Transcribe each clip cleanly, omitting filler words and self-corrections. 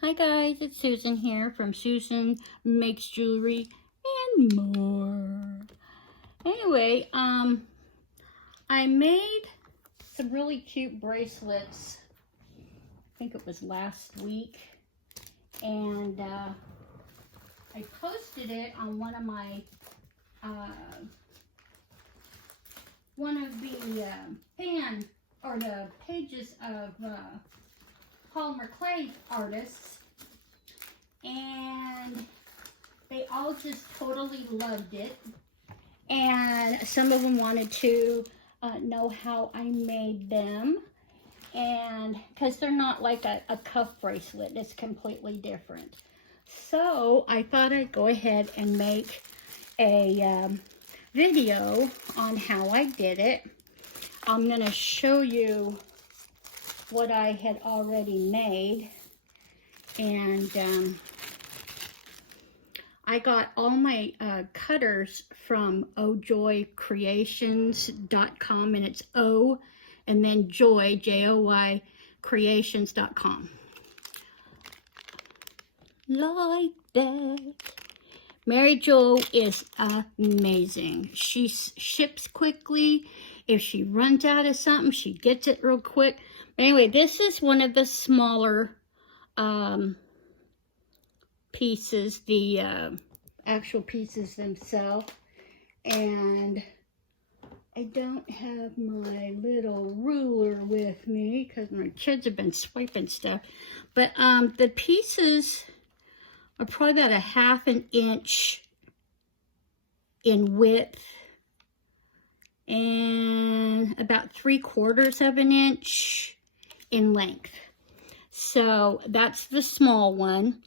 Hi guys, it's Susan here from Susan Makes Jewelry and More. Anyway, I made some really cute bracelets. I think it was last week, and I posted it on one of my the pages of polymer clay artists, and they all just totally loved it. And some of them wanted to know how I made them, and because they're not like a cuff bracelet, it's completely different. So I thought I'd go ahead and make a video on how I did it. I'm going to show you what I had already made, and I got all my cutters from ojoycreations.com, and it's O and then joy, J-O-Y, creations.com. Like that. Mary Jo is amazing. She ships quickly. If she runs out of something, she gets it real quick. Anyway, this is one of the smaller pieces, the actual pieces themselves. And I don't have my little ruler with me because my kids have been swiping stuff. But the pieces are probably about 1/2 inch in width and about 3/4 inch in length. So that's the small one.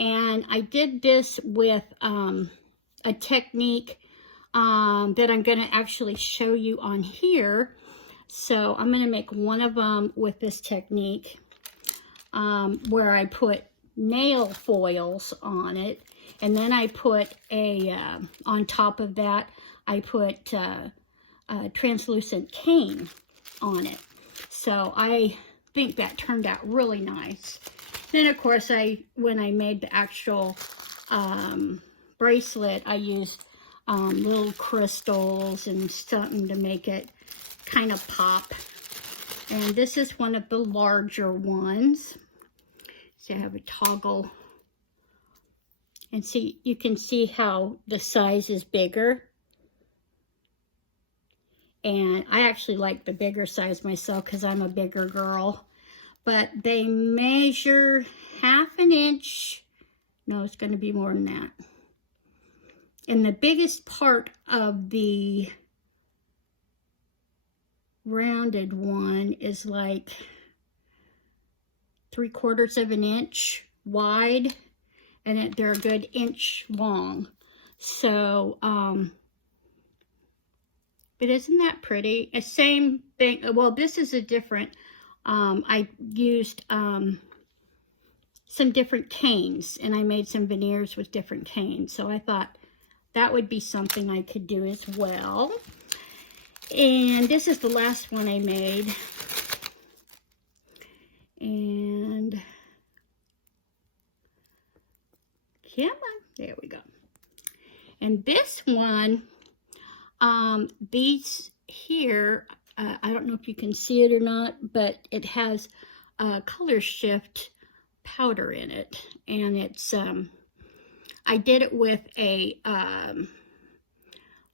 And I did this with a technique that I'm going to actually show you on here. So I'm going to make one of them with this technique where I put nail foils on it, and then I put on top of that I put a translucent cane on it. So I think that turned out really nice. Then of course when I made the actual bracelet, I used little crystals and something to make it kind of pop. And this is one of the larger ones. So I have a toggle, and see, you can see how the size is bigger. And I actually like the bigger size myself because I'm a bigger girl. But they measure 1/2 inch. No, it's going to be more than that. And the biggest part of the rounded one is like 3/4 inch wide, and they're a good inch long. So, but isn't that pretty? The same thing. Well, this is a different, I used some different canes, and I made some veneers with different canes. So I thought that would be something I could do as well. And this is the last one I made. And come on, there we go. And this one, these here, I don't know if you can see it or not, but it has color shift powder in it, and it's I did it with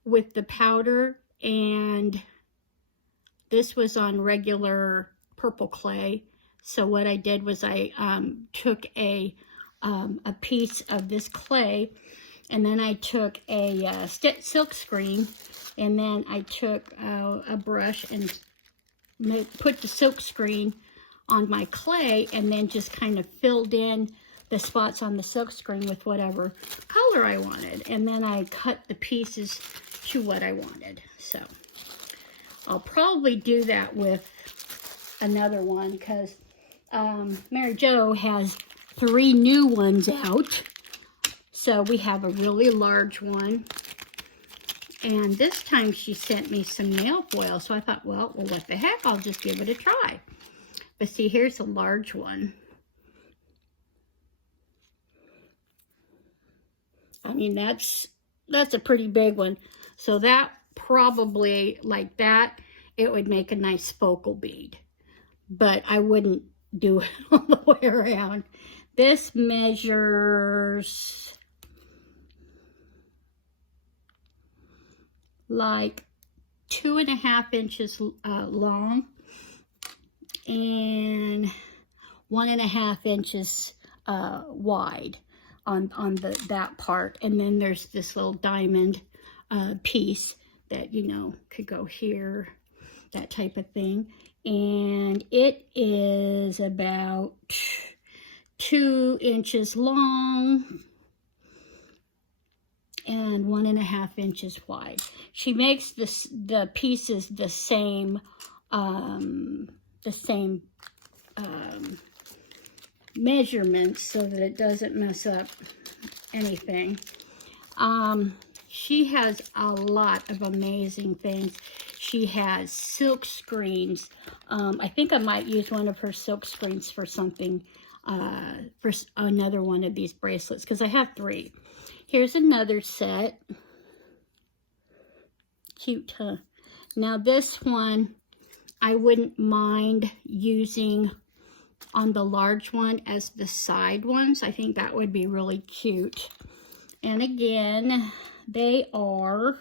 with the powder, and this was on regular purple clay. So what I did was I took a piece of this clay, and then I took a silk screen, and then I took a brush and put the silk screen on my clay, and then just kind of filled in the spots on the silk screen with whatever color I wanted. And then I cut the pieces to what I wanted. So I'll probably do that with another one, because Mary Jo has 3 new ones out. So we have a really large one, And this time she sent me some nail foil. So I thought, well, what the heck? I'll just give it a try. But see, here's a large one. I mean, that's a pretty big one. So that probably, like that, it would make a nice focal bead. But I wouldn't do it all the way around. This measures like 2.5 inches long and 1.5 inches wide on that part. And then there's this little diamond piece that, you know, could go here, that type of thing. And it is about 2 inches long and 1.5 inches wide. She makes the pieces the same measurements so that it doesn't mess up anything. She has a lot of amazing things. She has silk screens. I think I might use one of her silk screens for something, for another one of these bracelets, because I have 3. Here's another set. Cute, huh? Now this one, I wouldn't mind using on the large one as the side ones. I think that would be really cute. And again, they are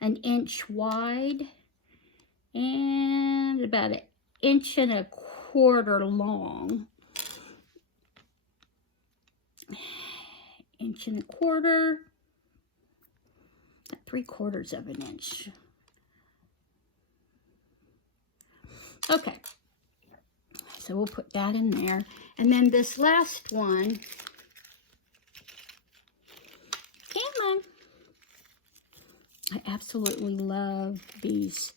1 inch wide and about 1.25 inches long. 1.25 inches, 3/4 of an inch. Okay, so we'll put that in there. And then this last one, come on. I absolutely love these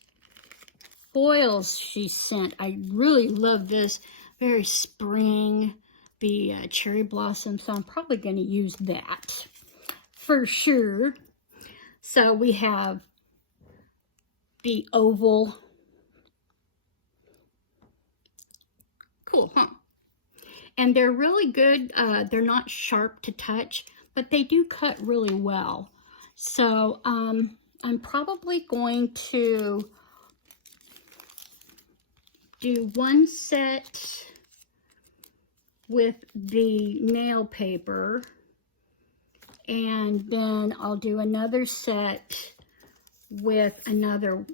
foils she sent. I really love this. Very spring, the cherry blossom. So I'm probably going to use that for sure. So we have the oval. Cool, huh? And they're really good. They're not sharp to touch, but they do cut really well. So I'm probably going to do one set with the nail paper, and then I'll do another set with another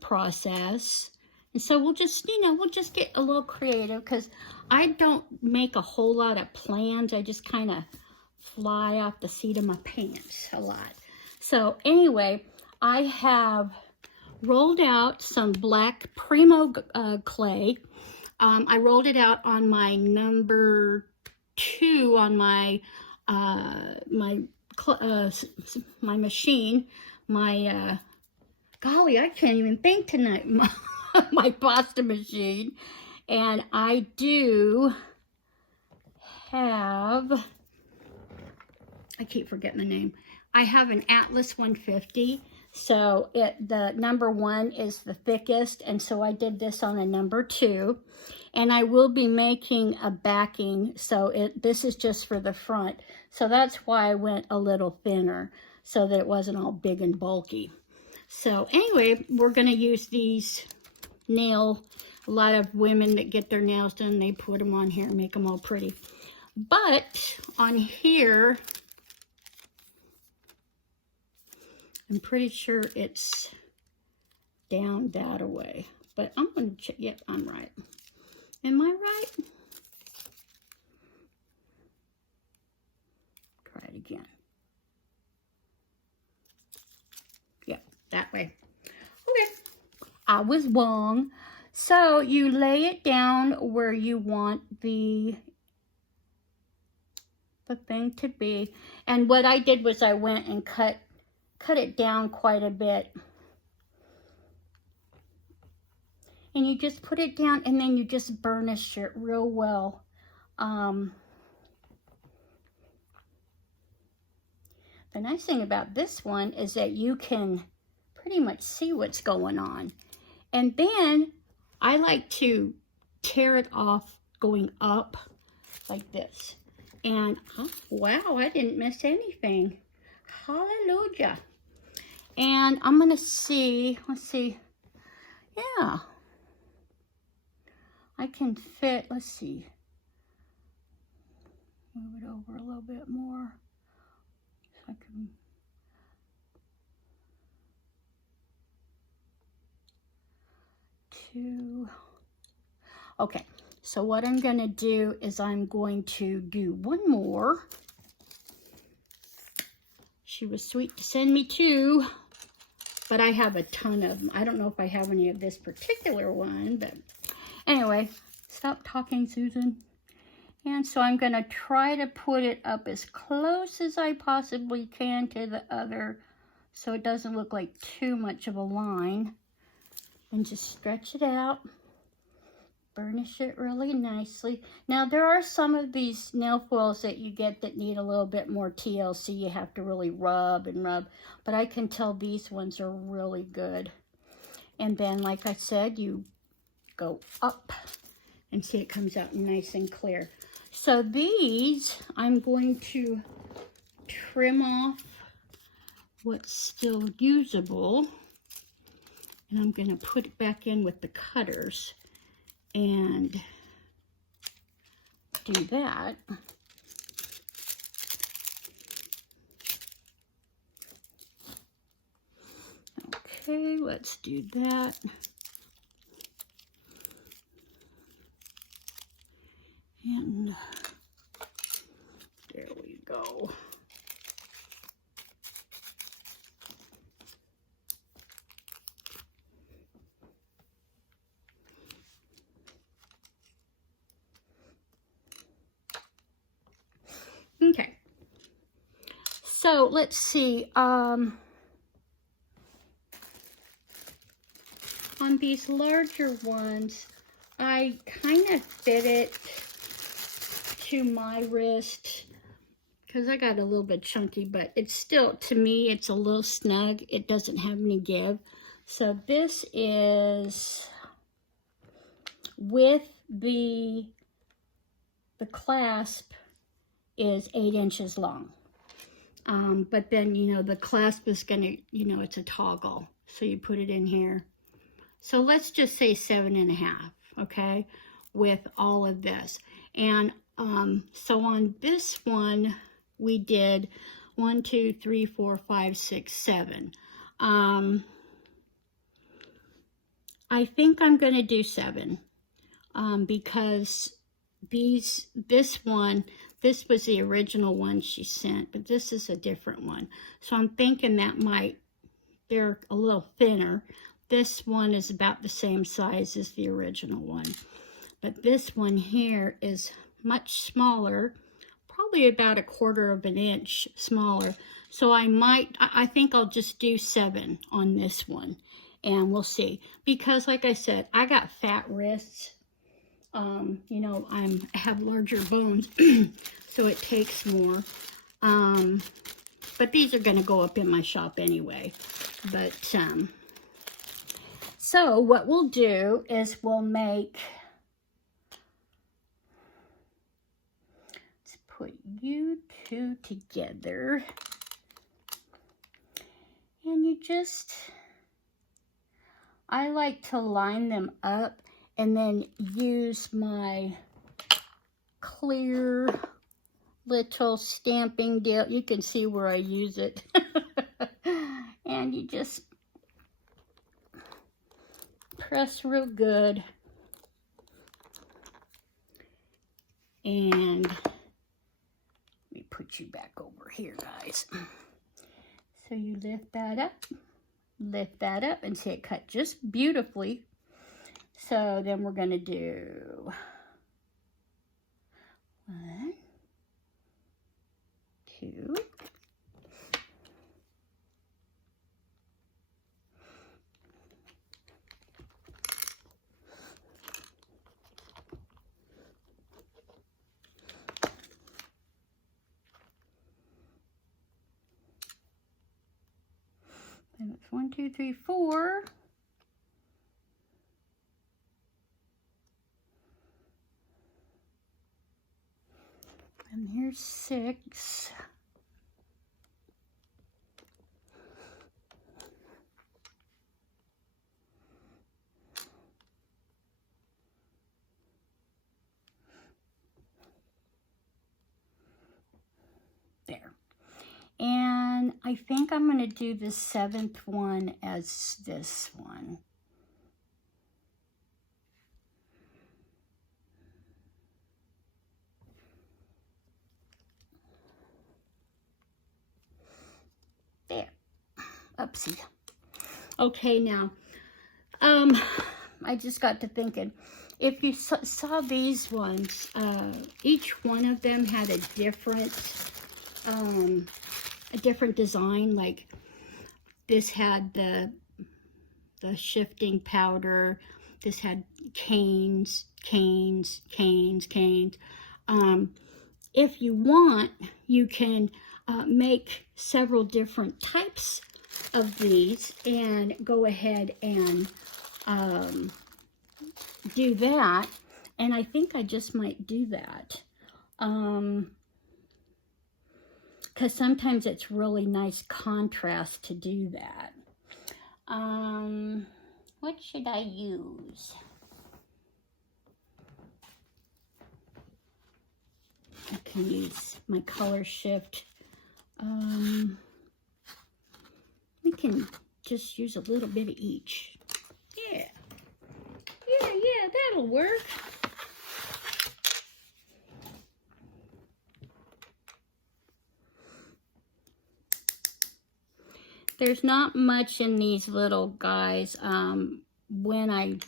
process. And so we'll just, you know, we'll just get a little creative, because I don't make a whole lot of plans. I just kind of fly off the seat of my pants a lot. So anyway, I have rolled out some black Primo clay. I rolled it out on my number 2 on my my machine. Golly, I can't even think tonight. My pasta machine. And I do have, I keep forgetting the name. I have an Atlas 150. So the number 1 is the thickest, and so I did this on a number 2. And I will be making a backing, so this is just for the front. So that's why I went a little thinner, so that it wasn't all big and bulky. So anyway, we're going to use these a lot of women that get their nails done, they put them on here and make them all pretty. But on here, I'm pretty sure it's down that way. But I'm going to check. Yep, I'm right. Am I right? Try it again. Yep, that way. Okay. I was wrong. So you lay it down where you want the thing to be. And what I did was I went and cut it down quite a bit. And you just put it down, and then you just burnish it real well. The The nice thing about this one is that you can pretty much see what's going on. And then I like to tear it off going up like this. And oh, wow, I didn't miss anything. Hallelujah. And I'm going to see, let's see. Yeah. I can fit, let's see. Move it over a little bit more. So I can. Okay, so what I'm going to do is I'm going to do one more. She was sweet to send me 2, but I have a ton of them. I don't know if I have any of this particular one, but anyway, stop talking, Susan. And so I'm going to try to put it up as close as I possibly can to the other so it doesn't look like too much of a line. And just stretch it out, burnish it really nicely. Now there are some of these nail foils that you get that need a little bit more TLC. You have to really rub and rub, but I can tell these ones are really good. And then, like I said, you go up and see it comes out nice and clear. So these, I'm going to trim off what's still usable. And I'm going to put it back in with the cutters and do that. Okay, let's do that. And there we go. Okay, so let's see, on these larger ones, I kind of fit it to my wrist because I got a little bit chunky, but it's still, to me, it's a little snug. It doesn't have any give. So this is with the clasp is 8 inches long. But then, you know, the clasp is gonna, you know, it's a toggle. So you put it in here. So let's just say 7.5, okay, with all of this. And so on this one, we did 1, 2, 3, 4, 5, 6, 7. I think I'm gonna do 7 because this one, this was the original one she sent, but this is a different one. So I'm thinking that they're a little thinner. This one is about the same size as the original one. But this one here is much smaller, probably about 1/4 of an inch smaller. So I think I'll just do 7 on this one. And we'll see. Because like I said, I got fat wrists. You know, I have larger bones, so it takes more. But these are going to go up in my shop anyway. But, so what we'll do is we'll make, let's put you 2 together. And you just, I like to line them up and then use my clear little stamping deal. You can see where I use it. And you just press real good. And let me put you back over here, guys. So you lift that up, and see it cut just beautifully. So then we're going to do 1, 2, That's 1, 2, 3, 4. And here's 6. There. And I think I'm going to do the 7th one as this one. There. Oopsie. Okay, now, I just got to thinking, if you saw these ones, each one of them had a different design. Like this had the shifting powder. This had canes. If you want, you can make several different types of these and go ahead and do that. And I think I just might do that. Because sometimes it's really nice contrast to do that. What should I use? I can use my color shift. We can just use a little bit of each. Yeah, that'll work. There's not much in these little guys. When I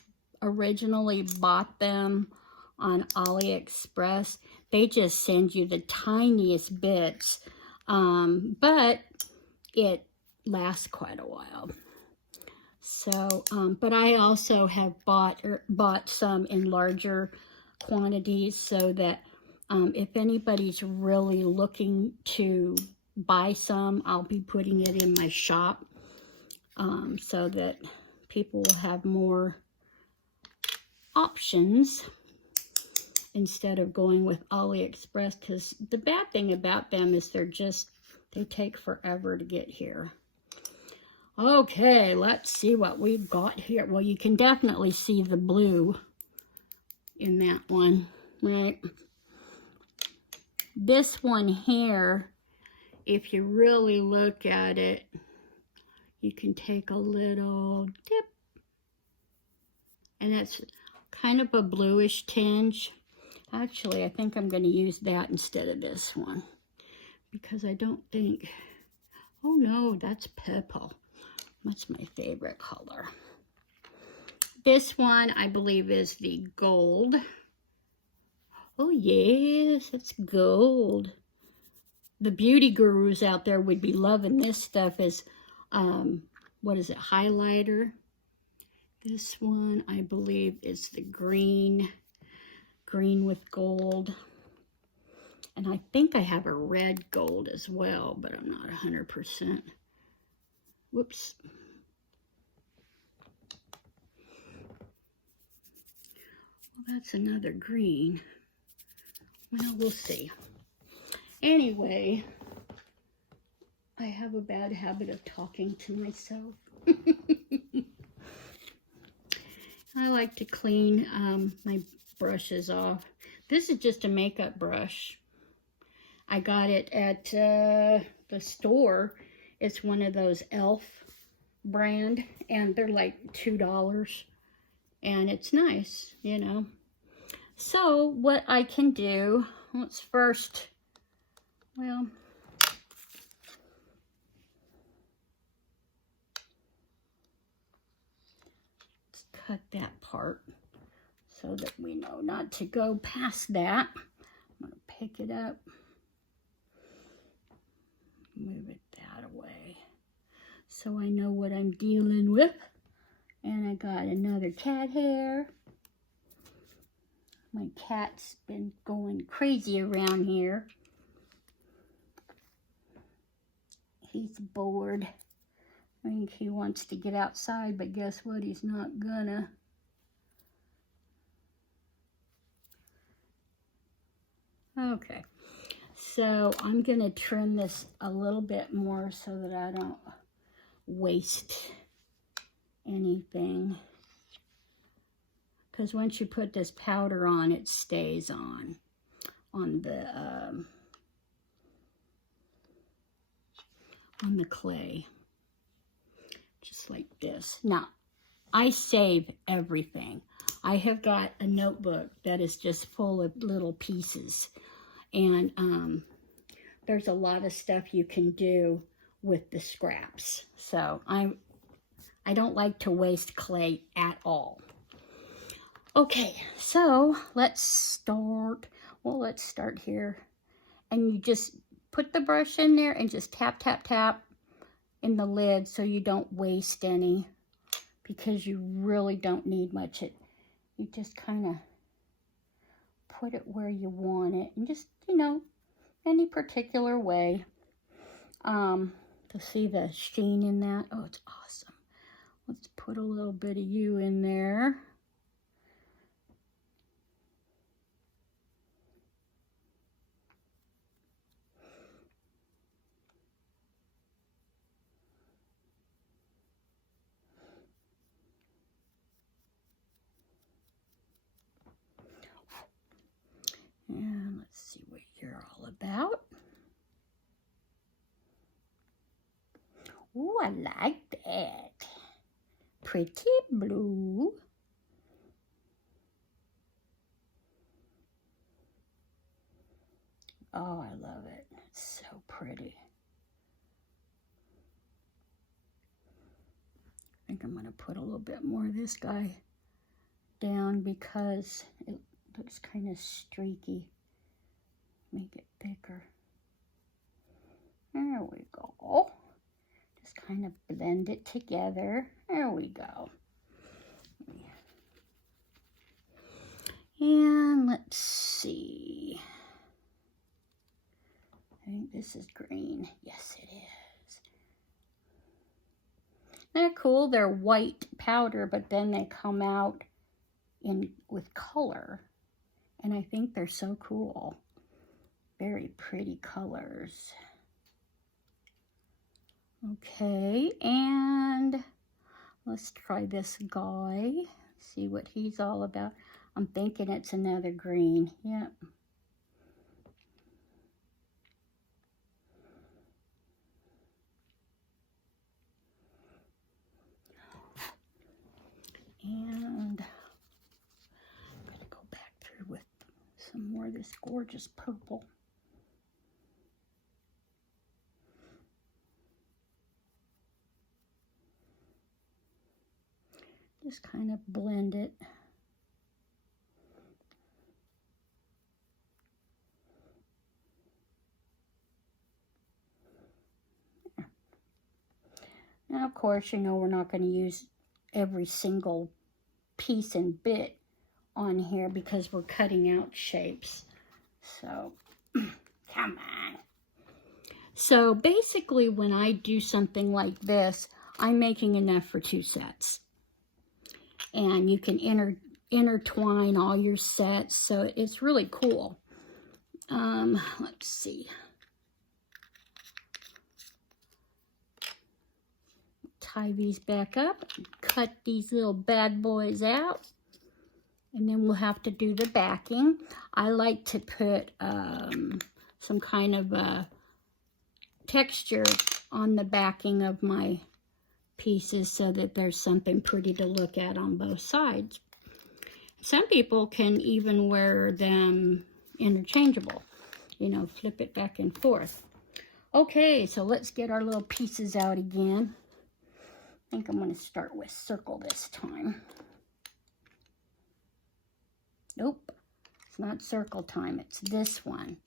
originally bought them on AliExpress, they just send you the tiniest bits, but it lasts quite a while. So, but I also have bought some in larger quantities so that if anybody's really looking to buy some, I'll be putting it in my shop so that people will have more options instead of going with AliExpress, because the bad thing about them is they take forever to get here. Okay, let's see what we've got here. Well, you can definitely see the blue in that one, right? This one here, if you really look at it, you can take a little dip. And it's kind of a bluish tinge. Actually, I think I'm going to use that instead of this one. Because I don't think... Oh no, that's purple. That's my favorite color. This one, I believe, is the gold. Oh yes, it's gold. The beauty gurus out there would be loving this stuff as, what is it, highlighter. This one, I believe, is the green with gold. And I think I have a red gold as well, but I'm not 100%. Whoops. Well, that's another green. Well, we'll see. Anyway, I have a bad habit of talking to myself. I like to clean my brushes off. This is just a makeup brush. I got it at the store. It's one of those e.l.f. brand, and they're like $2. And it's nice, you know. So what I can do, let's first, well, let's cut that part so that we know not to go past that. I'm going to pick it up, move it that away so I know what I'm dealing with. And I got another cat hair. My cat's been going crazy around here. He's bored. I think he wants to get outside, but guess what? He's not gonna. Okay, so I'm gonna trim this a little bit more so that I don't waste anything. Because once you put this powder on, it stays on the clay, just like this. Now, I save everything. I have got a notebook that is just full of little pieces, and there's a lot of stuff you can do with the scraps. So I don't like to waste clay at all. Okay, so let's start. Well, let's start here, and you just put the brush in there and just tap, tap, tap in the lid so you don't waste any, because you really don't need much. You just kind of put it where you want it, and just, you know, any particular way. To see the sheen in that. Oh, it's awesome. Let's put a little bit of you in there. And let's see what you're all about. Ooh, I like that. Pretty blue. Oh, I love it. It's so pretty. I think I'm going to put a little bit more of this guy down because it looks kind of streaky. Make it thicker. There we go. Just kind of blend it together. There we go. And let's see. I think this is green. Yes, it is. They're cool. They're white powder, but then they come out with color. And I think they're so cool. Very pretty colors. Okay, and let's try this guy. See what he's all about. I'm thinking it's another green. Yep. And I'm going to go back through with some more of this gorgeous purple. Just kind of blend it. Now, of course, you know we're not going to use every single piece and bit on here because we're cutting out shapes. So, come on. So, basically, when I do something like this, I'm making enough for 2 sets. And you can intertwine all your sets, so it's really cool. Let's see. Tie these back up, cut these little bad boys out, and then we'll have to do the backing. I like to put some kind of texture on the backing of my pieces so that there's something pretty to look at on both sides. Some people can even wear them interchangeable, you know, flip it back and forth. Okay, so let's get our little pieces out again. I think I'm going to start with circle this time. Nope, it's not circle time, it's this one.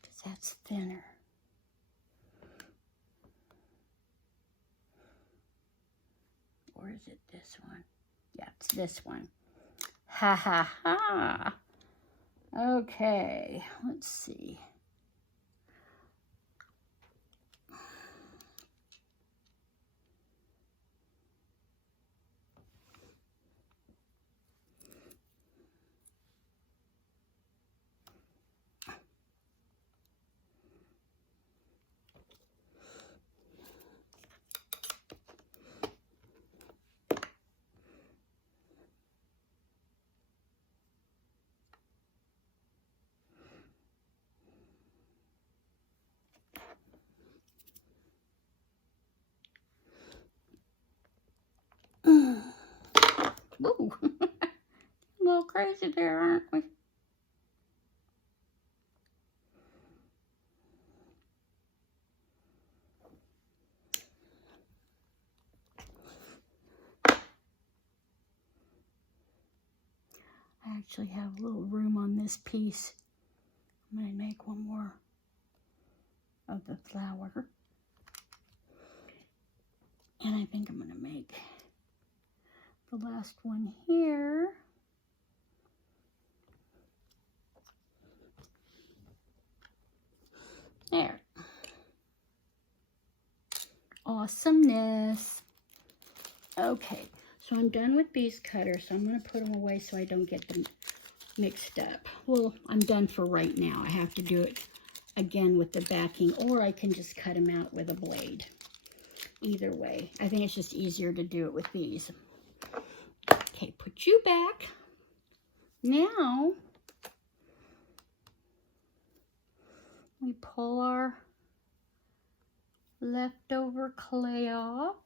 Because that's thinner. Or is it this one? Yeah, it's this one. Ha ha ha. Okay, let's see. Woo! A little crazy there, aren't we? I actually have a little room on this piece. I'm going to make one more of the flower. And I think I'm going to make the last one here. There. Awesomeness. Okay, so I'm done with these cutters. So I'm going to put them away so I don't get them mixed up. Well, I'm done for right now. I have to do it again with the backing, or I can just cut them out with a blade. Either way, I think it's just easier to do it with these. Okay, put you back. Now, we pull our leftover clay off.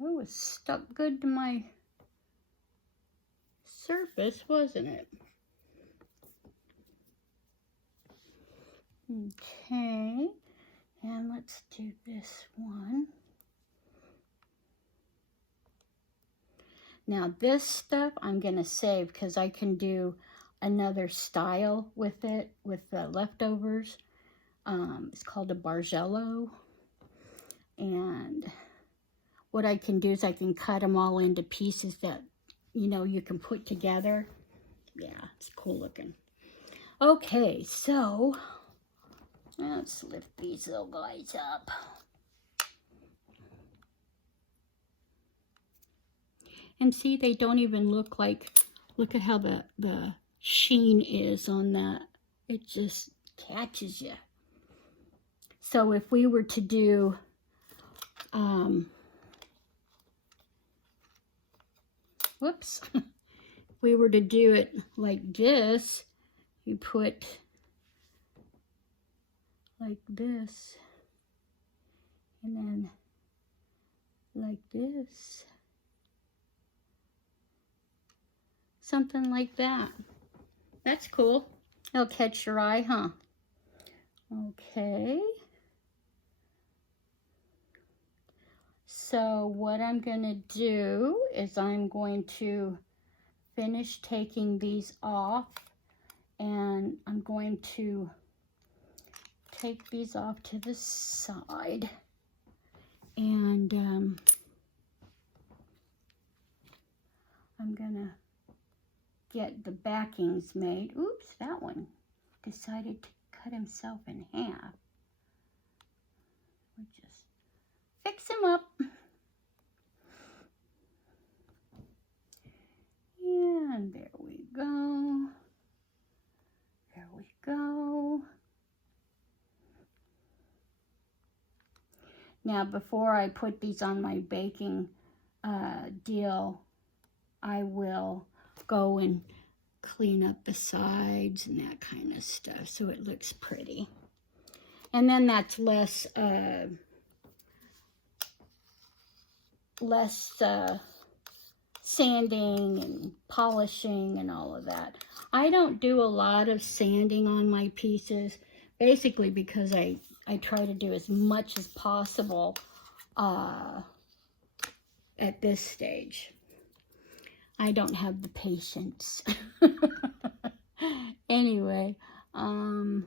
Oh, it was stuck good to my surface, wasn't it? Okay, and let's do this one. Now this stuff I'm going to save because I can do another style with it, with the leftovers. It's called a bargello. And what I can do is I can cut them all into pieces that, you know, you can put together. Yeah, it's cool looking. Okay, so let's lift these little guys up. And see, they don't even look like, look at how the sheen is on that. It just catches you. So if we were to do, whoops, if we were to do it like this, you put like this, and then like this. Something like that. That's cool. It'll catch your eye, huh? Okay. So what I'm going to do is I'm going to finish taking these off, and I'm going to take these off to the side, and I'm going to get the backings made. Oops, that one decided to cut himself in half. We'll just fix him up. And there we go. There we go. Now, before I put these on my baking deal, I will go and clean up the sides and that kind of stuff so it looks pretty. And then that's less sanding and polishing and all of that. I don't do a lot of sanding on my pieces, basically because I try to do as much as possible at this stage. I don't have the patience. Anyway, put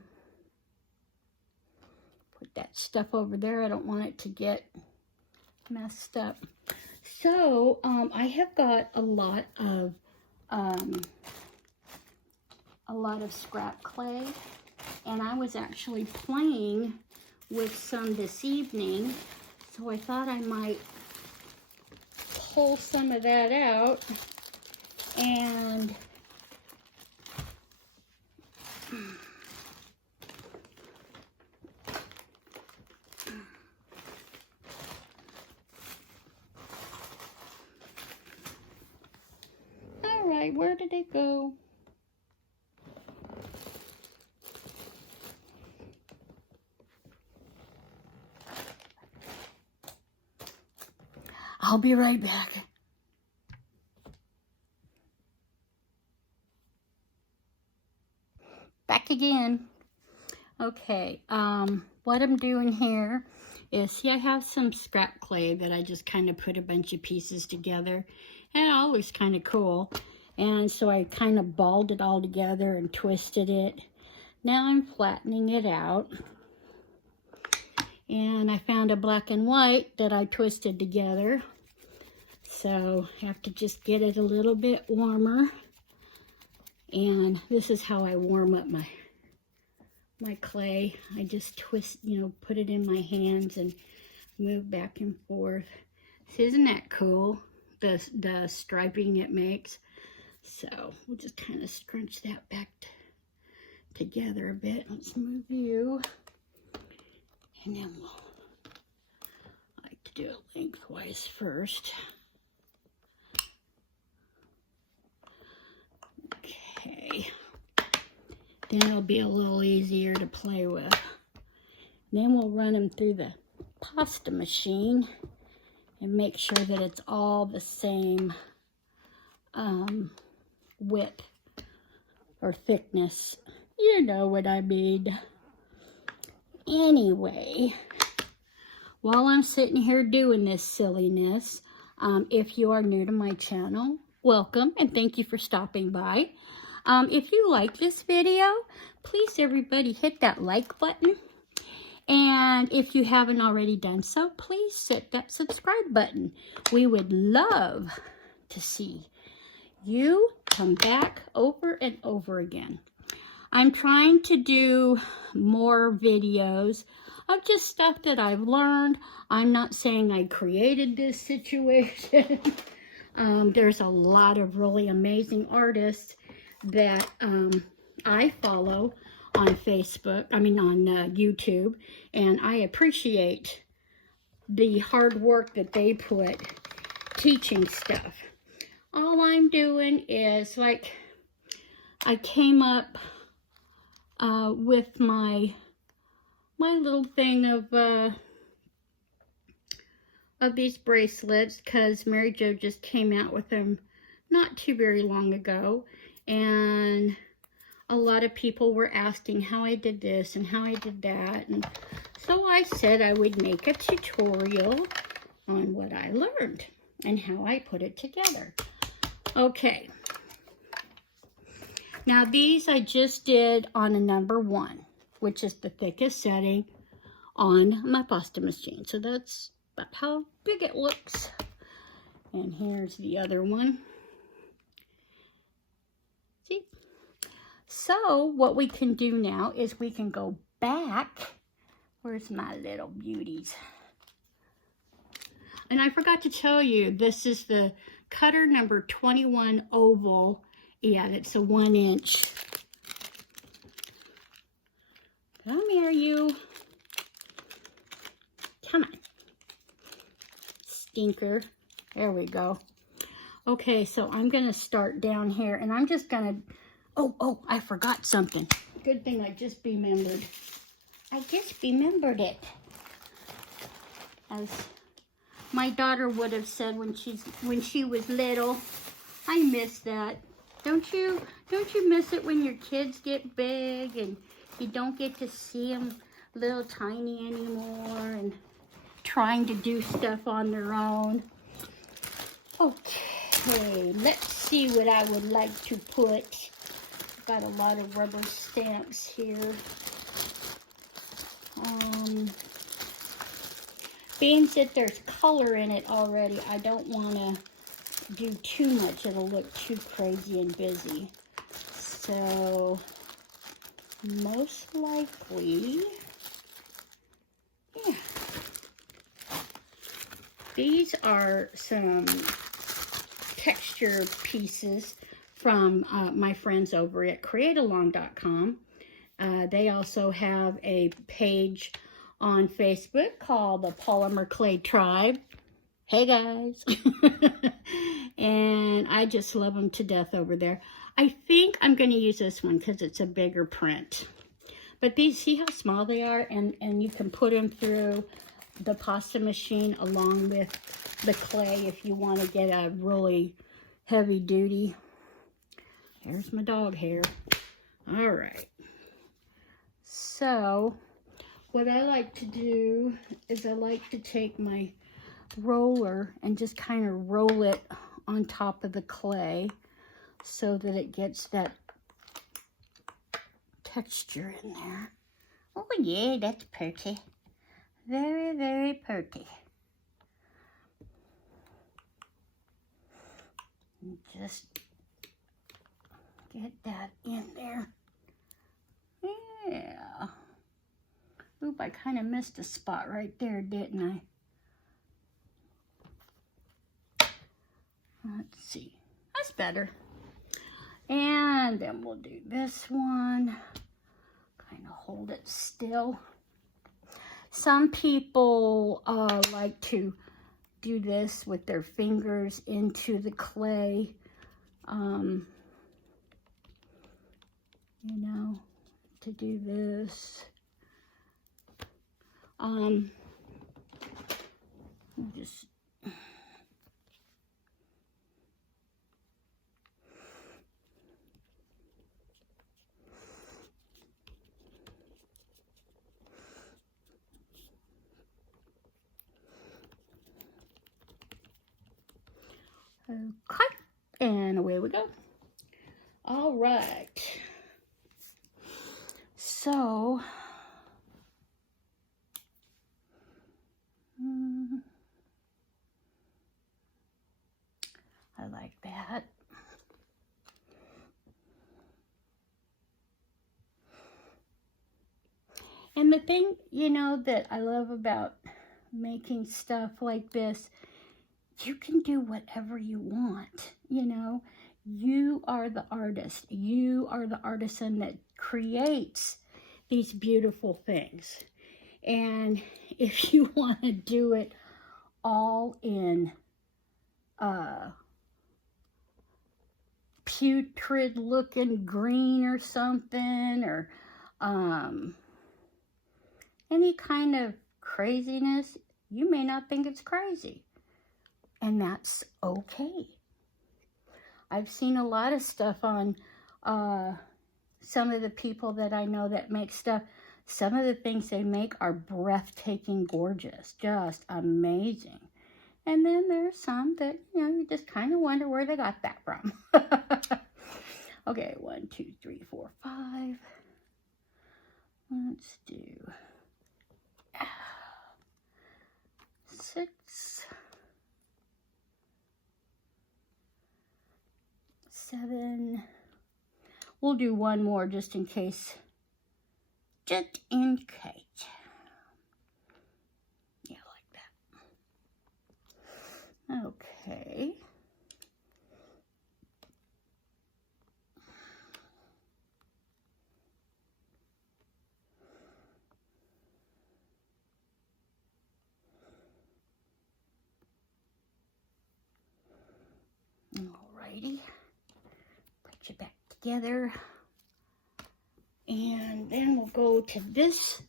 that stuff over there. I don't want it to get messed up. So, I have got a lot of scrap clay, and I was actually playing with some this evening, so I thought I might pull some of that out and all right, where did it go? I'll be right back. Back again. Okay, what I'm doing here is, see, I have some scrap clay that I just kind of put a bunch of pieces together, and it all looks kind of cool. And so I kind of balled it all together and twisted it. Now I'm flattening it out. And I found a black and white that I twisted together. So I have to just get it a little bit warmer. And this is how I warm up my clay. I just twist, put it in my hands and move back and forth. So isn't that cool? The striping it makes. So we'll just kind of scrunch that back together a bit. Let's move you. And then we'll like to do it lengthwise first. Okay. Then it'll be a little easier to play with. Then we'll run them through the pasta machine and make sure that it's all the same width or thickness. You know what I mean. Anyway, while I'm sitting here doing this silliness, if you are new to my channel, welcome and thank you for stopping by. If you like this video, please everybody hit that like button. And if you haven't already done so, please hit that subscribe button. We would love to see you come back over and over again. I'm trying to do more videos of just stuff that I've learned. I'm not saying I created this situation. There's a lot of really amazing artists that I follow on Facebook, on YouTube, and I appreciate the hard work that they put teaching stuff. All I'm doing is, like, I came up with my little thing of these bracelets, because Mary Jo just came out with them not too very long ago, and a lot of people were asking how I did this and how I did that, and so I said I would make a tutorial on what I learned and how I put it together. Okay. Now these I just did on a number 1, which is the thickest setting on my pasta machine. So that's about how big it looks. And here's the other one. See? So what we can do now is we can go back. Where's my little beauties? And I forgot to tell you, this is the cutter number 21 oval. Yeah, it's a 1 inch. Come here, you. Come on. Stinker. There we go. Okay, so I'm going to start down here, and I'm just going to... Oh, I forgot something. Good thing I just remembered. I just remembered it. As my daughter would have said when she was little, I miss that. Don't you miss it when your kids get big and you don't get to see them little tiny anymore and trying to do stuff on their own? Okay, let's see what I would like to put. Got a lot of rubber stamps here. Being that there's color in it already, I don't want to do too much. It'll look too crazy and busy. So most likely, yeah. These are some texture pieces from my friends over at createalong.com. They also have a page on Facebook called the Polymer Clay Tribe. Hey guys. And I just love them to death over there. I think I'm going to use this one because it's a bigger print. But these, see how small they are? And you can put them through the pasta machine along with the clay if you want to get a really heavy duty. Here's my dog hair. All right. So what I like to do is I like to take my roller and just kind of roll it on top of the clay so that it gets that texture in there. Oh yeah, that's pretty. Very, very pretty. And just get that in there. Yeah. Oop, I kind of missed a spot right there, didn't I? Let's see. That's better. And then we'll do this one. Kind of hold it still. Some people like to do this with their fingers into the clay. You know, to do this. Just okay, and away we go. All right. So, I like that. And the thing, you know, that I love about making stuff like this, you can do whatever you want, you know. You are the artist. You are the artisan that creates these beautiful things. And if you want to do it all in putrid looking green or something, or any kind of craziness, you may not think it's crazy. And that's okay. I've seen a lot of stuff on some of the people that I know that make stuff. Some of the things they make are breathtaking gorgeous, just amazing. And then there's some that, you know, you just kind of wonder where they got that from. Okay, 1, 2, 3, 4, 5. Let's do 6, 7. We'll do one more just in case. Just in case. Yeah, like that. Okay. Alrighty. Put you back together. And then we'll go to this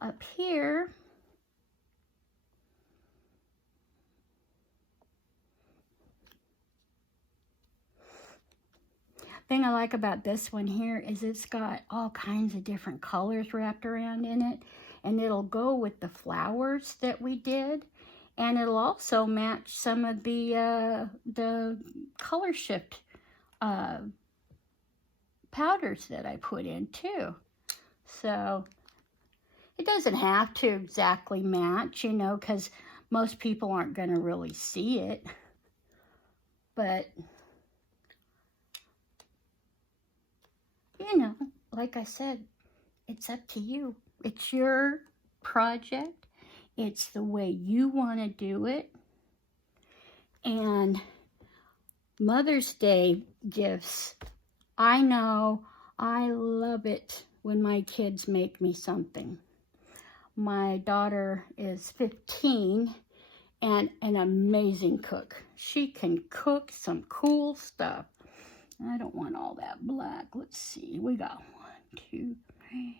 up here. Thing I like about this one here is it's got all kinds of different colors wrapped around in it. And it'll go with the flowers that we did. And it'll also match some of the color shift powders that I put in too. So it doesn't have to exactly match, you know, because most people aren't going to really see it. But, you know, like I said, it's up to you. It's your project. It's the way you want to do it. And Mother's Day gifts, I know I love it when my kids make me something. My daughter is 15 and an amazing cook. She can cook some cool stuff. I don't want all that black. Let's see. We got 1, 2, 3. 1, 2, 3,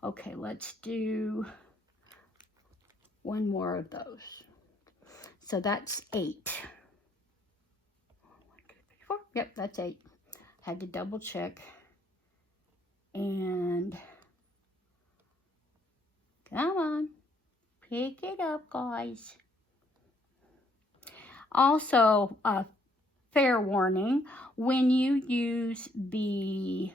4. Okay, let's do one more of those. So that's 8. 1, 2, 3, 4. Yep, that's 8. Had to double check. And come on, pick it up, guys. Also, fair warning, when you use the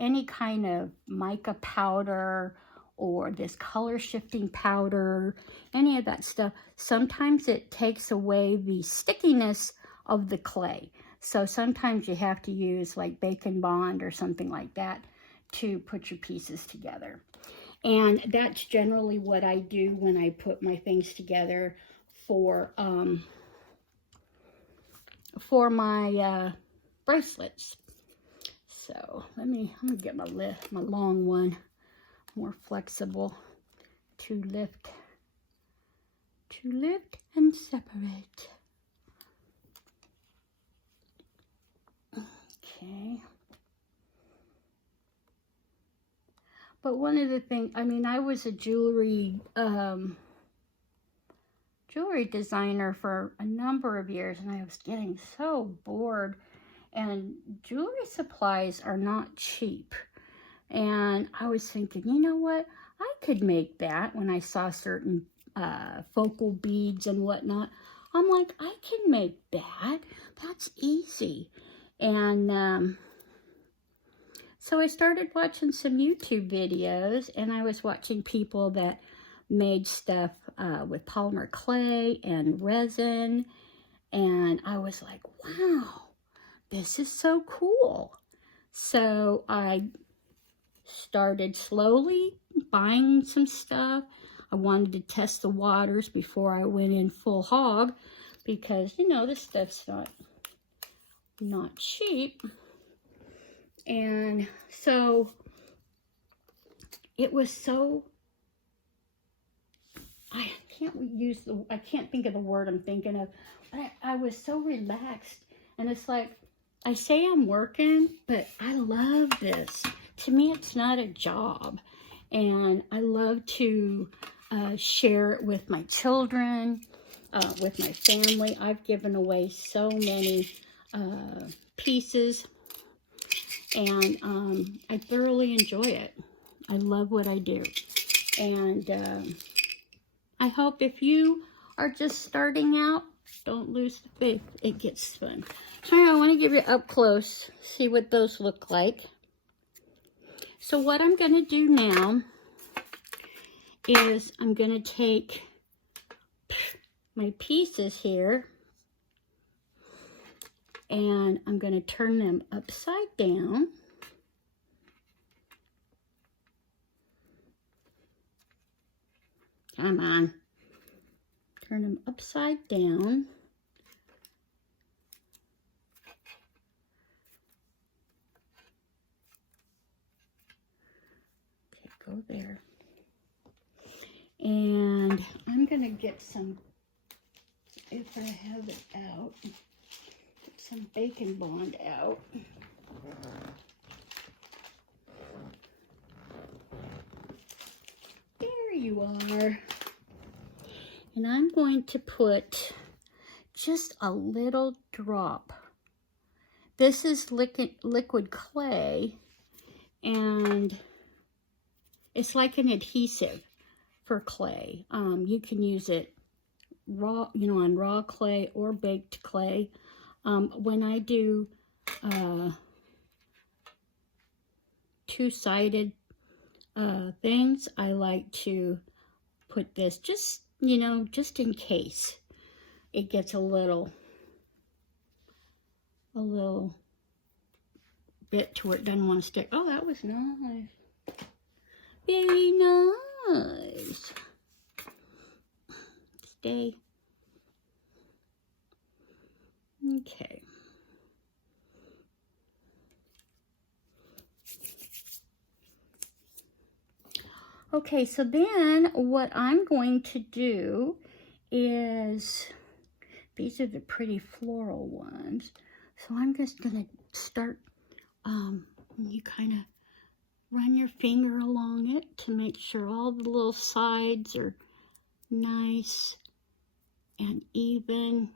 any kind of mica powder or this color shifting powder, any of that stuff, sometimes it takes away the stickiness of the clay. So sometimes you have to use like Bacon Bond or something like that to put your pieces together. And that's generally what I do when I put my things together for my bracelets. So I'm gonna get my long one, more flexible to lift and separate. Okay. But one of the things, I mean, I was a jewelry designer for a number of years, and I was getting so bored. And jewelry supplies are not cheap. And I was thinking, you know what? I could make that when I saw certain focal beads and whatnot. I'm like, I can make that. That's easy. And so I started watching some YouTube videos, and I was watching people that made stuff with polymer clay and resin. And I was like, wow, this is so cool. So I started slowly buying some stuff. I wanted to test the waters before I went in full hog, because, you know, this stuff's not cheap. And so it was so, I can't think of the word I'm thinking of, but I was so relaxed. And it's like, I say I'm working, but I love this. To me, it's not a job. And I love to share it with my children, with my family. I've given away so many pieces, and I thoroughly enjoy it. I love what I do. And I hope if you are just starting out, don't lose the faith. It gets fun. So I want to give you up close, see what those look like. So what I'm going to do now is I'm going to take my pieces here, and I'm going to turn them upside down. Come on. Turn them upside down. Okay, go there. And I'm going to get some, if I have it out, get some Bacon Bond out. There you are. And I'm going to put just a little drop. This is liquid clay, and it's like an adhesive for clay. You can use it raw, you know, on raw clay or baked clay. When I do two-sided things, I like to put this just, you know, just in case it gets a little bit to where it doesn't want to stick. Oh, that was nice. Very nice. Stay. Okay. Okay, so then what I'm going to do is, these are the pretty floral ones. So I'm just going to start, you kind of run your finger along it to make sure all the little sides are nice and even.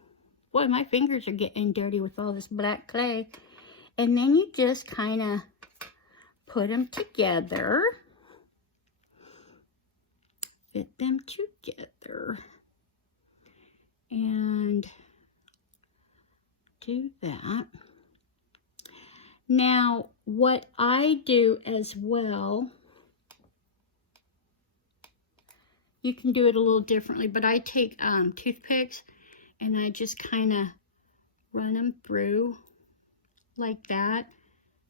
Boy, my fingers are getting dirty with all this black clay. And then you just kind of put them together. Fit them together. And do that. Now, what I do as well, you can do it a little differently, but I take toothpicks and I just kind of run them through like that,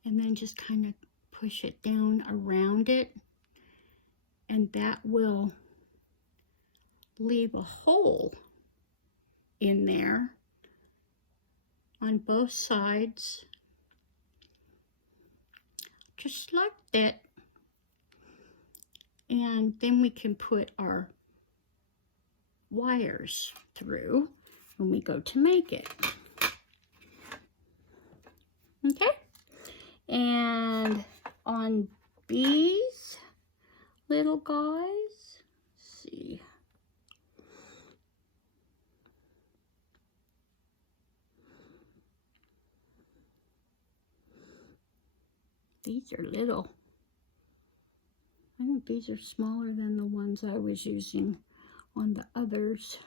and then just kind of push it down around it, and that will leave a hole in there on both sides, just like that. And then we can put our wires through when we go to make it. Okay, and on these little guys, let's see. These are little. I think these are smaller than the ones I was using on the others.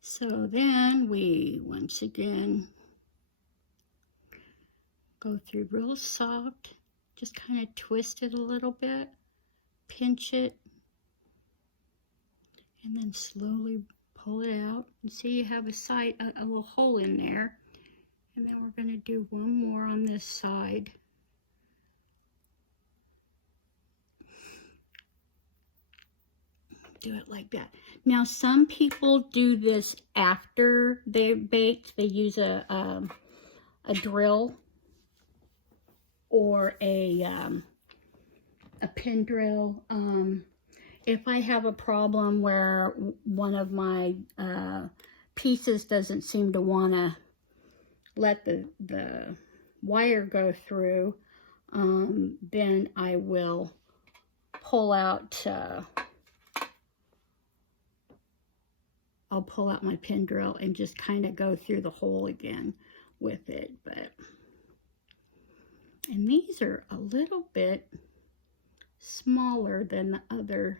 So then we, once again, go through real soft, just kind of twist it a little bit, pinch it, and then slowly pull it out. And see, you have a little hole in there. And then we're going to do one more on this side. Do it like that. Now, some people do this after they're baked. They use a drill or a pin drill. If I have a problem where one of my pieces doesn't seem to want to let the wire go through, then I will pull out, I'll pull out my pin drill and just kind of go through the hole again with it. And these are a little bit smaller than the other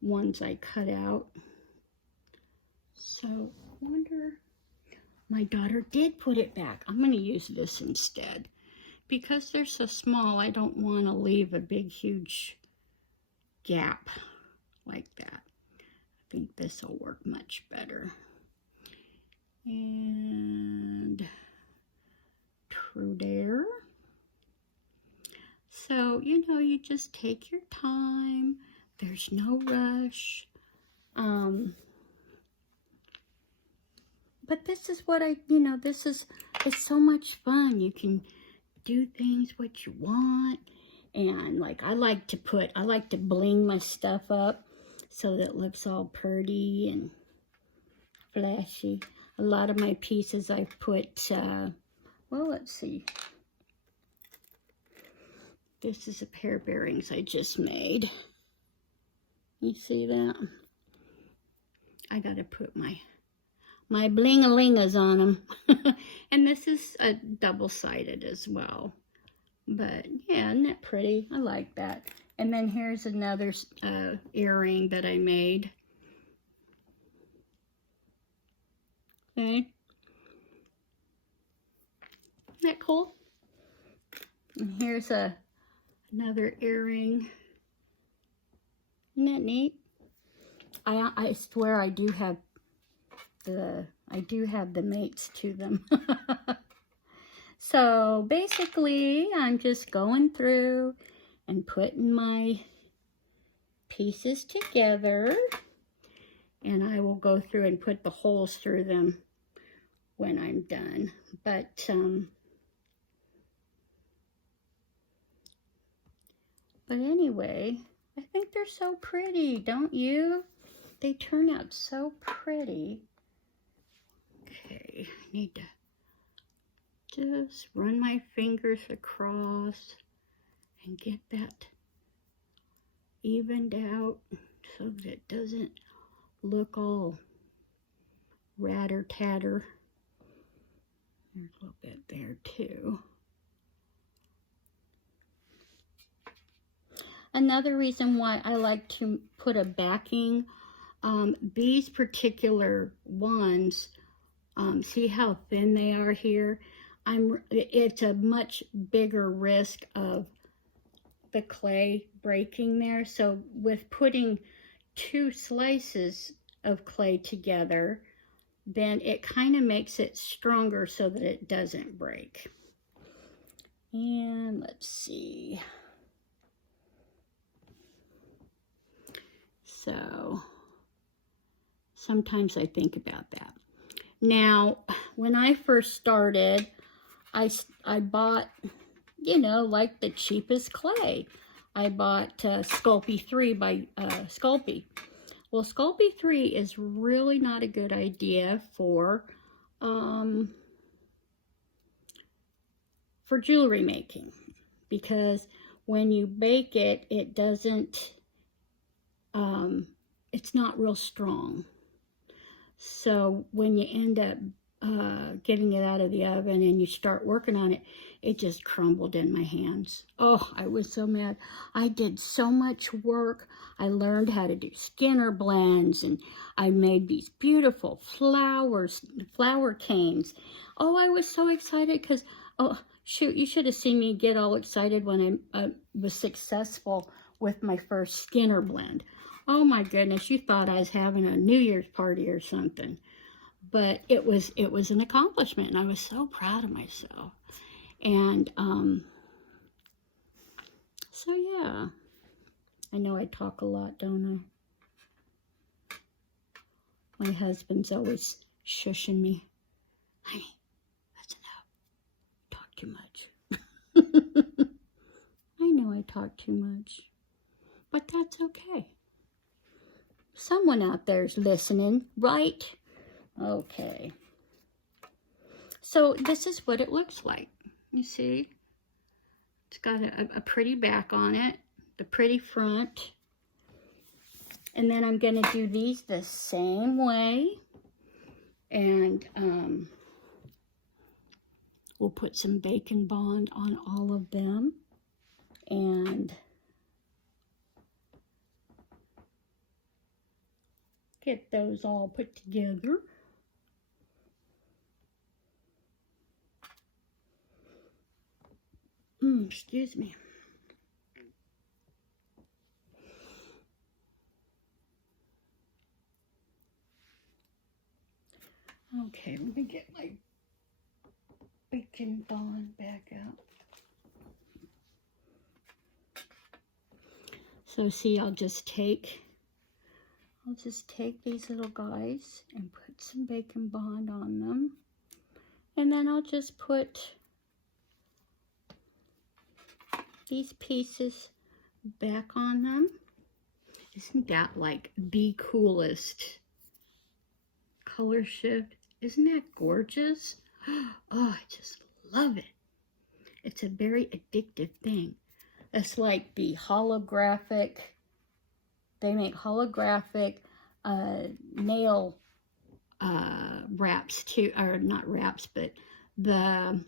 ones I cut out. So I wonder, my daughter did put it back. I'm going to use this instead. Because they're so small, I don't want to leave a big, huge gap like that. I think this will work much better. And true there. So, you know, you just take your time. There's no rush. But this is what it's so much fun. You can do things what you want. And like, I like to bling my stuff up so that it looks all pretty and flashy. A lot of my pieces I've put, well, let's see. This is a pair of bearings I just made. You see that? I gotta put my bling-a-lingas on them. And this is a double-sided as well. But yeah, isn't that pretty? I like that. And then here's another earring that I made. Okay. Isn't that cool? And here's another earring. Isn't that neat? I swear I do have the mates to them. So basically, I'm just going through and putting my pieces together, and I will go through and put the holes through them when I'm done. But anyway, I think they're so pretty, don't you? They turn out so pretty. Okay, I need to just run my fingers across and get that evened out so that it doesn't look all ratter-tatter. There's a little bit there too. Another reason why I like to put a backing, these particular ones, see how thin they are here? It's a much bigger risk of the clay breaking there. So with putting 2 slices of clay together, then it kind of makes it stronger so that it doesn't break. And let's see. So sometimes I think about that. Now, when I first started, I bought, you know, like the cheapest clay. I bought Sculpey 3 by Sculpey. Well, Sculpey 3 is really not a good idea for jewelry making, because when you bake it, it doesn't, it's not real strong. So when you end up getting it out of the oven and you start working on it, it just crumbled in my hands. Oh, I was so mad. I did so much work. I learned how to do Skinner blends, and I made these beautiful flower canes. Oh, I was so excited because, oh, shoot, you should have seen me get all excited when I was successful with my first Skinner blend. Oh my goodness, you thought I was having a New Year's party or something. But it was an accomplishment, and I was so proud of myself. And so yeah, I know I talk a lot, don't I? My husband's always shushing me. Honey, that's enough. Talk too much. I know I talk too much, but that's okay. Someone out there's listening, right? Okay. So this is what it looks like. You see? It's got a pretty back on it, the pretty front. And then I'm going to do these the same way. And we'll put some Bacon Bond on all of them. And get those all put together. Excuse me. Okay, let me get my Bacon Bond back out. So see, I'll just take these little guys and put some Bacon Bond on them. And then I'll just put these pieces back on them. Isn't that like the coolest color shift? Isn't that gorgeous? Oh, I just love it. It's a very addictive thing. It's like the holographic, they make holographic nail wraps too, or not wraps, but the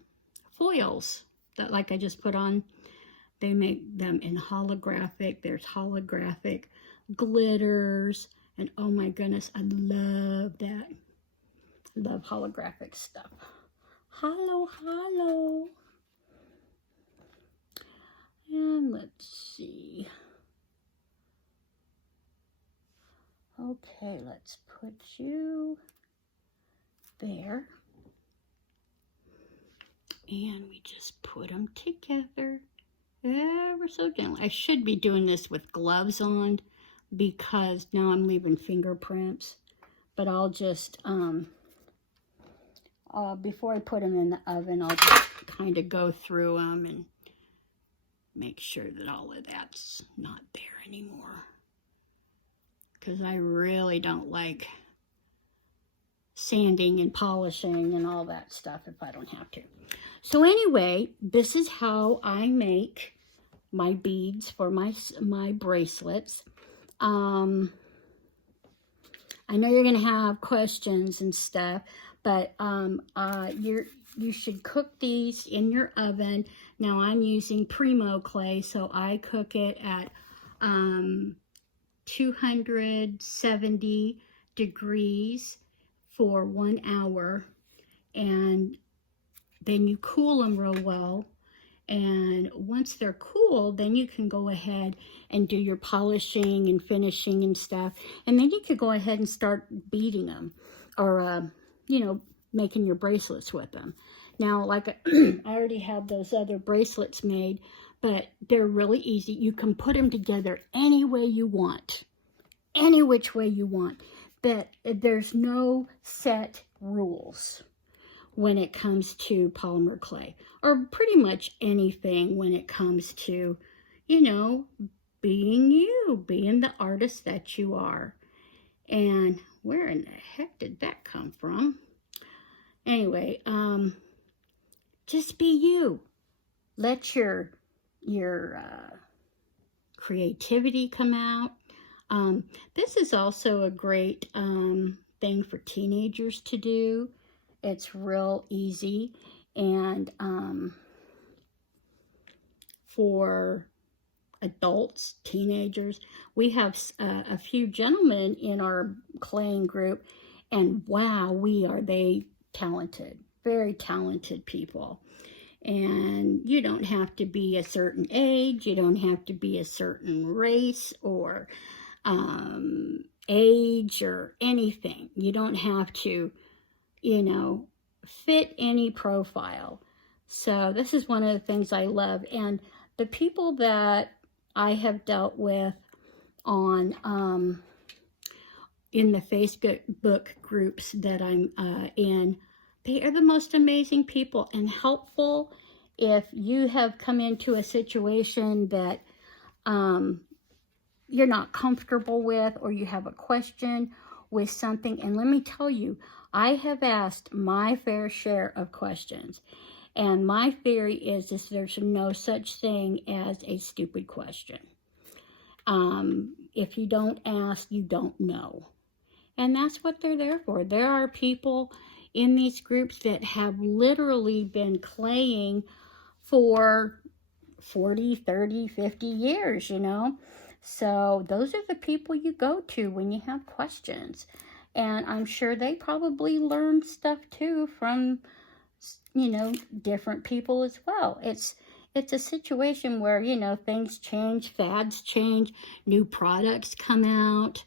foils that like I just put on. They make them in holographic. There's holographic glitters. And oh my goodness, I love that. I love holographic stuff. Hollow. And let's see. Okay, let's put you there. And we just put them together. Ever so gently. I should be doing this with gloves on because now I'm leaving fingerprints. But I'll just, before I put them in the oven, I'll just kind of go through them and make sure that all of that's not there anymore. Because I really don't like sanding and polishing and all that stuff if I don't have to. So anyway, this is how I make my beads for my bracelets. I know you're going to have questions and stuff, but you should cook these in your oven. Now I'm using Primo clay, so I cook it at 270 degrees for 1 hour, and then you cool them real well. And once they're cool, then you can go ahead and do your polishing and finishing and stuff. And then you could go ahead and start beading them, or, you know, making your bracelets with them. Now, like I already have those other bracelets made, but they're really easy. You can put them together any way you want, any which way you want. But there's no set rules when it comes to polymer clay, or pretty much anything when it comes to, you know, being you, being the artist that you are. And where in the heck did that come from? Anyway, just be you. Let your creativity come out. This is also a great thing for teenagers to do. It's real easy, and for adults, teenagers, we have a few gentlemen in our claying group, and wow, are they talented, very talented people. And you don't have to be a certain age, you don't have to be a certain race or age or anything. You don't have to, you know, fit any profile. So this is one of the things I love. And the people that I have dealt with on in the Facebook groups that I'm in, they are the most amazing people and helpful. If you have come into a situation that you're not comfortable with, or you have a question with something, and let me tell you, I have asked my fair share of questions, and my theory is there's no such thing as a stupid question. If you don't ask, you don't know. And that's what they're there for. There are people in these groups that have literally been claying for 40, 30, 50 years, you know. So those are the people you go to when you have questions. And I'm sure they probably learned stuff too from, you know, different people as well. It's a situation where, you know, things change, fads change, new products come out,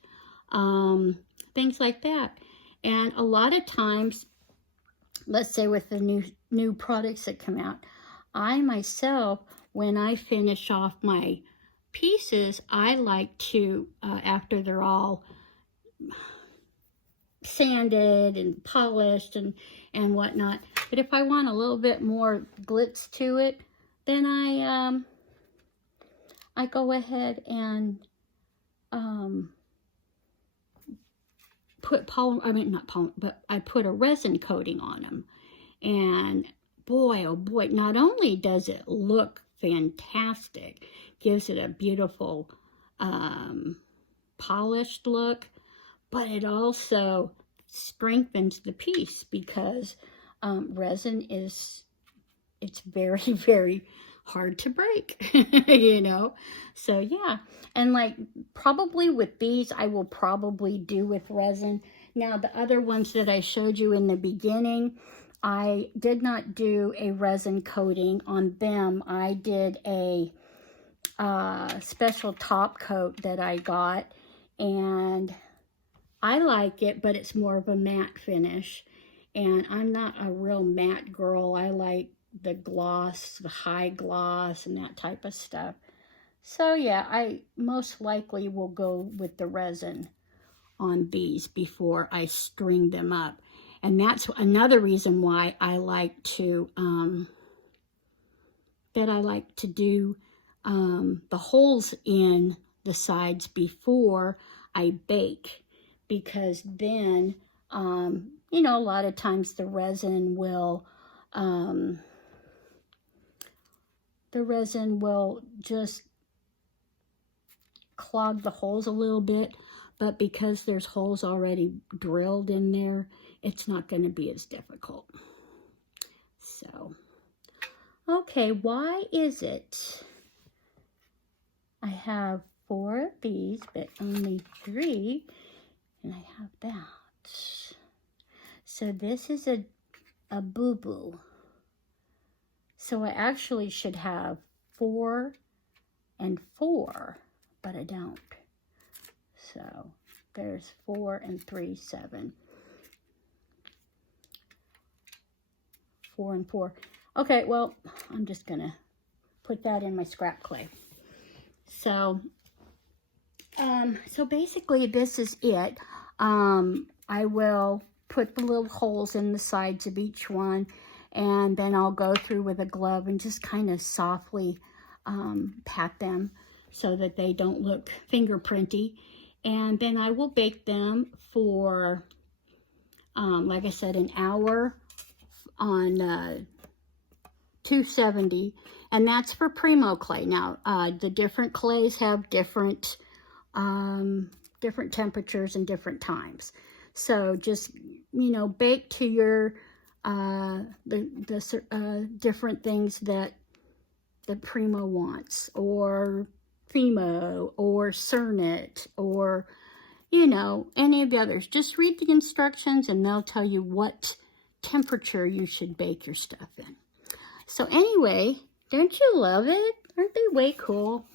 things like that. And a lot of times, let's say with the new products that come out, I myself, when I finish off my pieces, I like to, after they're all sanded and polished and whatnot, but if I want a little bit more glitz to it, then I go ahead and put I put a resin coating on them. And boy, oh boy, not only does it look fantastic, gives it a beautiful polished look, but it also strengthens the piece, because resin it's very, very hard to break, you know. So yeah, and like probably with these, I will probably do with resin. Now the other ones that I showed you in the beginning, I did not do a resin coating on them. I did a special top coat that I got, and I like it, but it's more of a matte finish, and I'm not a real matte girl. I like the gloss, the high gloss, and that type of stuff. So yeah, I most likely will go with the resin on these before I string them up. And that's another reason why I like to do the holes in the sides before I bake, because then you know, a lot of times the resin will just clog the holes a little bit, but because there's holes already drilled in there, it's not going to be as difficult. So, okay, why is it I have 4 of these, but only 3, and I have that? So this is a boo-boo. So I actually should have 4 and 4, but I don't. So there's 4 and 3, 7. 4 and 4. Okay, well, I'm just gonna put that in my scrap clay. So, so basically this is it. I will put the little holes in the sides of each one, and then I'll go through with a glove and just kind of softly pat them so that they don't look fingerprinty. And then I will bake them for, like I said, an hour on 270, and that's for Primo clay. Now, the different clays have different temperatures and different times. So just, you know, bake to your different things that the Primo wants, or Fimo, or Cernit, or, you know, any of the others. Just read the instructions and they'll tell you what temperature you should bake your stuff in. So anyway, don't you love it? Aren't they way cool?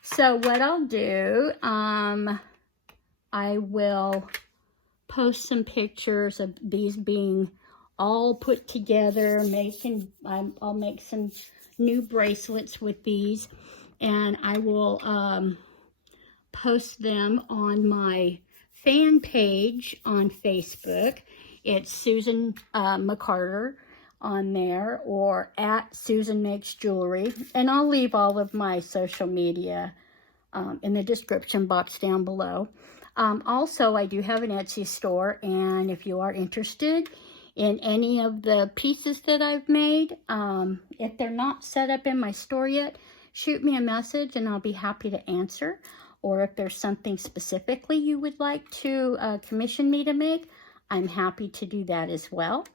So what I'll do, I will post some pictures of these being all put together, I'll make some new bracelets with these, and I will post them on my fan page on Facebook. It's Susan McCarter on there, or at Susan Makes Jewelry, and I'll leave all of my social media in the description box down below. Also, I do have an Etsy store, and if you are interested in any of the pieces that I've made, if they're not set up in my store yet, shoot me a message and I'll be happy to answer. Or if there's something specifically you would like to commission me to make, I'm happy to do that as well.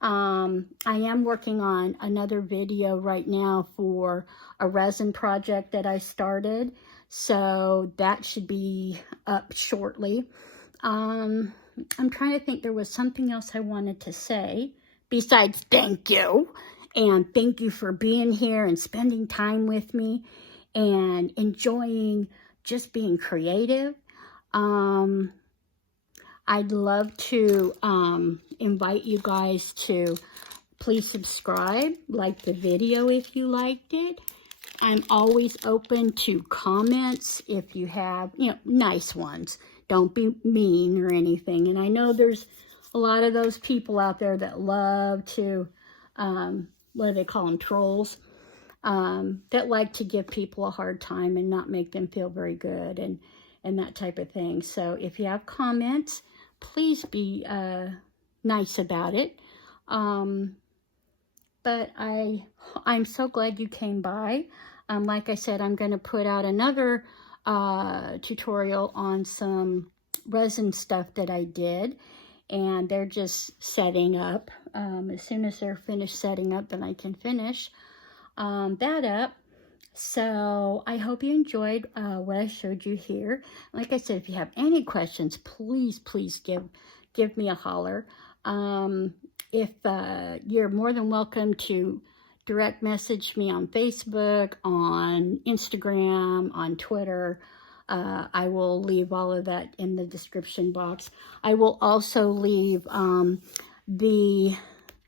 I am working on another video right now for a resin project that I started, so that should be up shortly. I'm trying to think, there was something else I wanted to say besides thank you, and thank you for being here and spending time with me and enjoying just being creative. I'd love to invite you guys to please subscribe, like the video if you liked it. I'm always open to comments if you have, you know, nice ones. Don't be mean or anything. And I know there's a lot of those people out there that love to, what do they call them, trolls, that like to give people a hard time and not make them feel very good and that type of thing. So if you have comments, please be nice about it. But I'm so glad you came by. Like I said, I'm going to put out another tutorial on some resin stuff that I did, and they're just setting up. As soon as they're finished setting up, then I can finish that up. So I hope you enjoyed what I showed you here. Like I said, if you have any questions, please give me a holler. If you're more than welcome to direct message me on Facebook, on Instagram, on Twitter. I will leave all of that in the description box. I will also leave the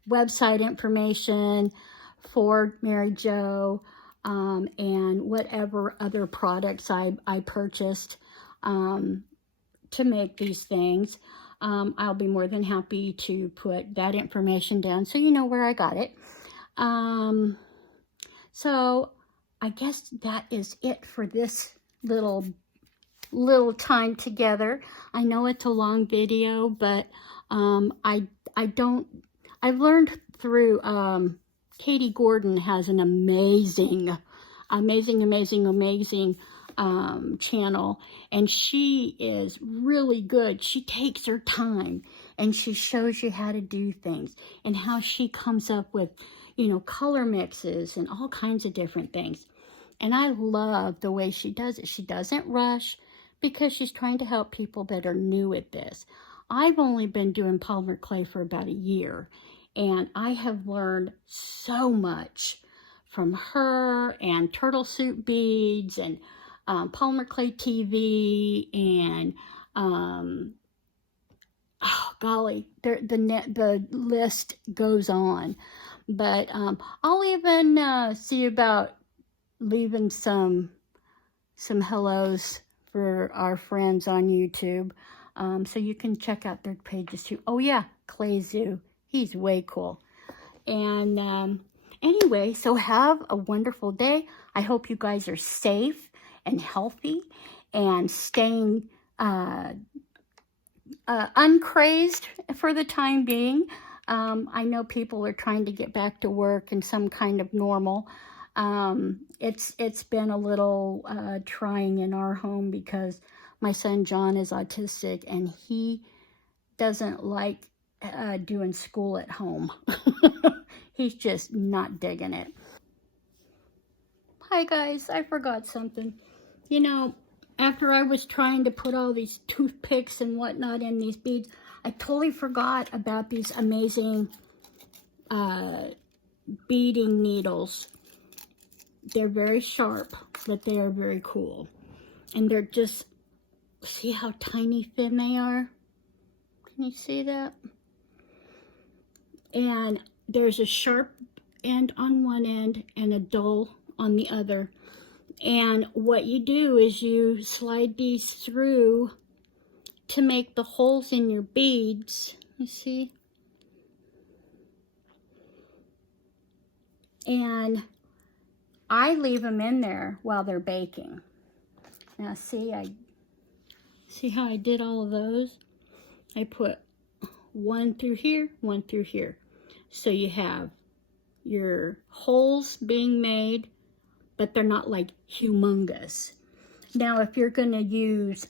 website information for Mary Jo, and whatever other products I purchased to make these things. I'll be more than happy to put that information down so you know where I got it. So I guess that is it for this little time together. I know it's a long video, but I've learned through, Katie Gordon has an amazing channel, and she is really good. She takes her time and she shows you how to do things and how she comes up with, you know, color mixes and all kinds of different things. And I love the way she does it. She doesn't rush because she's trying to help people that are new at this. I've only been doing polymer clay for about a year, and I have learned so much from her and Turtle Soup Beads and Polymer Clay TV and oh golly, the list goes on. But I'll even see about leaving some hellos for our friends on YouTube, so you can check out their pages too. Oh yeah, Clay Zoo, he's way cool. And anyway, so have a wonderful day. I hope you guys are safe and healthy and staying uncrazed for the time being. I know people are trying to get back to work and some kind of normal. It's been a little trying in our home because my son John is autistic and he doesn't like doing school at home. He's just not digging it. Hi guys, I forgot something. You know, after I was trying to put all these toothpicks and whatnot in these beads, I totally forgot about these amazing beading needles. They're very sharp, but they are very cool. And they're just, see how tiny thin they are? Can you see that? And there's a sharp end on one end and a dull on the other. And what you do is you slide these through to make the holes in your beads. You see? And I leave them in there while they're baking. Now see how I did all of those? I put one through here, one through here. So you have your holes being made, but they're not like humongous. Now if you're gonna use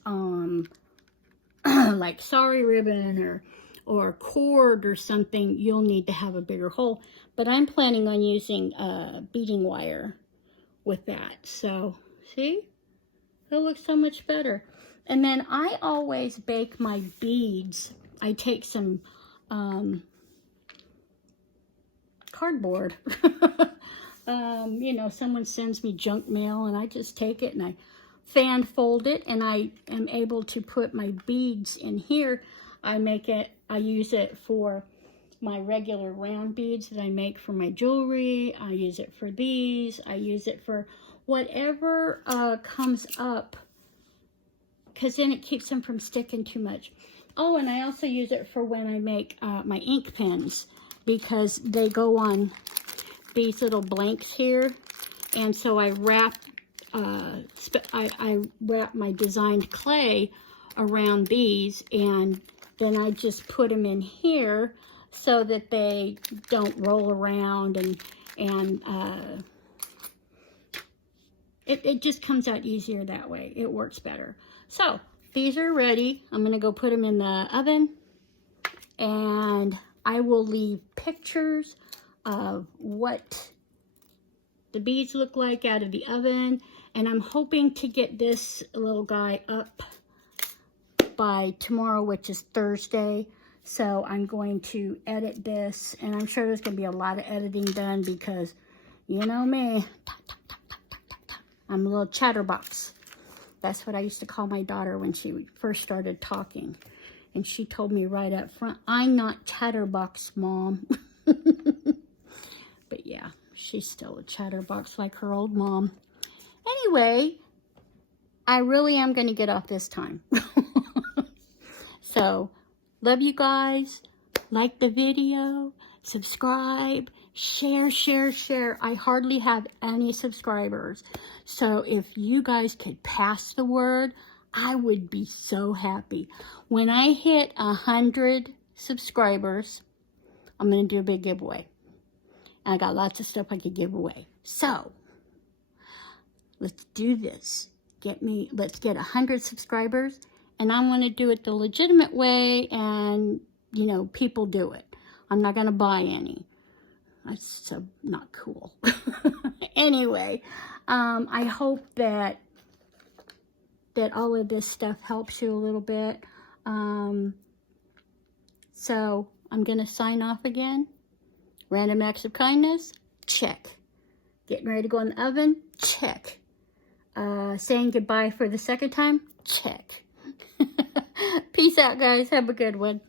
like sari ribbon or cord or something, you'll need to have a bigger hole. But I'm planning on using beading wire with that. So see, it looks so much better. And then I always bake my beads. I take some cardboard. You know, someone sends me junk mail and I just take it and I fan fold it, and I am able to put my beads in here. I use it for my regular round beads that I make for my jewelry. I use it for these. I use it for whatever comes up, because then it keeps them from sticking too much. Oh, and I also use it for when I make my ink pens, because they go on these little blanks here, and so I wrap I wrap my designed clay around these, and then I just put them in here so that they don't roll around, and it just comes out easier that way. It works better. So these are ready. I'm gonna go put them in the oven, and I will leave pictures of what the beads look like out of the oven, and I'm hoping to get this little guy up by tomorrow, which is Thursday. So I'm going to edit this, and I'm sure there's going to be a lot of editing done because, you know me, I'm a little chatterbox. That's what I used to call my daughter when she first started talking. And she told me right up front, I'm not chatterbox, Mom. But yeah, she's still a chatterbox like her old mom. Anyway, I really am going to get off this time. So, love you guys. Like the video, subscribe, share, share, share. I hardly have any subscribers. So if you guys could pass the word, I would be so happy. When I hit 100 subscribers, I'm going to do a big giveaway. And I got lots of stuff I could give away. So, let's do this. Let's get 100 subscribers. And I want to do it the legitimate way, and, you know, people do it. I'm not going to buy any. That's so not cool. Anyway, I hope that all of this stuff helps you a little bit. So I'm going to sign off again. Random acts of kindness, check. Getting ready to go in the oven, check. Saying goodbye for the second time, check. Peace out, guys. Have a good one.